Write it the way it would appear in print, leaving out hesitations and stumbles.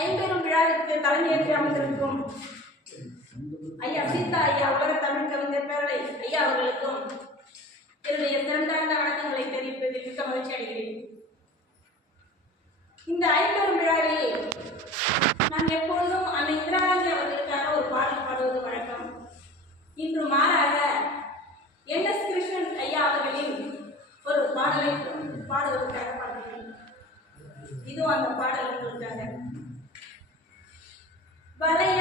ஐம்பெரும் விழாவிற்கு தலைமையேற்று அமர்ந்திருக்கும் ஐயா சீதா ஐயா உலக தமிழ் கவிஞர் பேரலை ஐயா அவர்களுக்கும் என்னுடைய சிறந்தார்ந்த வணக்கங்களை தெரிவிப்பதில் மிக்க மகிழ்ச்சி அடைகிறேன். இந்த ஐம்பெரும் விழாவில் நான் எப்பொழுதும் அந்த இந்திராஜி அவர்களுக்காக ஒரு பாடல் பாடுவது வழக்கம். இன்று மாறாக NS கிருஷ்ணன் ஐயா அவர்களின் ஒரு பாடலை பாடுவதற்காக பாடுகிறேன். இதோ அந்த பாடல் உங்களுக்காக. வளைய